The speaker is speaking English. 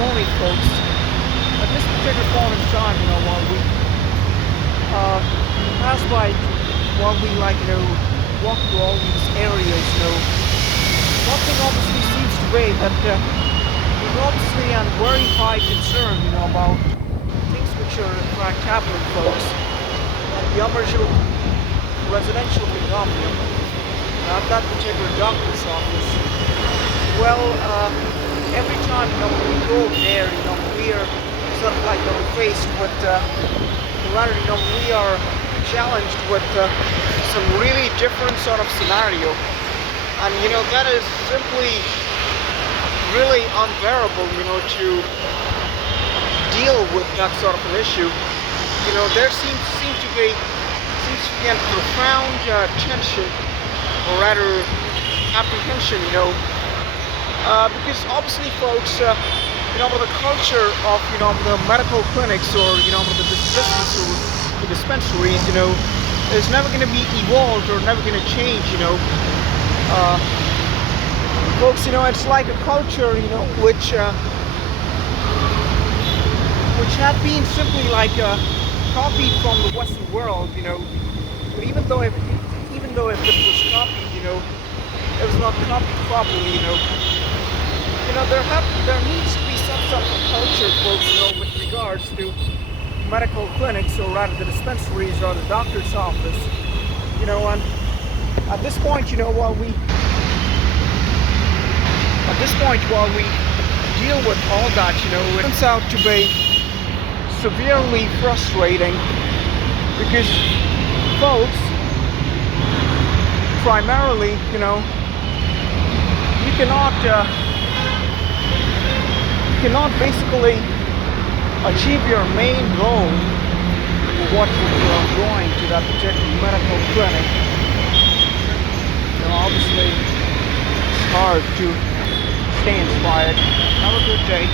morning, folks. At this particular point in time, while we pass by, while we walk through all these areas, one thing obviously seems to be that there's obviously a very high concern, about things which are in fact happening, folks. And the commercial residential condominium at that particular doctor's office. Well, every time we go there, we are sort of like faced with, rather, we are challenged with some really different sort of scenario, and that is simply really unbearable, to deal with that sort of an issue. There seems to be a profound tension, or rather apprehension, because obviously, folks, with the culture of the medical clinics, or the dispensaries, is never going to be evolved or never going to change. Folks, it's like a culture, which had been simply copied from the Western world, but even though if it was copied, it was not copied properly, there needs to be some sort of culture, folks, with regards to medical clinics, or rather the dispensaries or the doctor's office, and at this point, while we deal with all that, it turns out to be severely frustrating, because folks, primarily, you cannot basically achieve your main goal of what you're going to that particular medical clinic. Obviously, it's hard to stay inspired. Have a good day.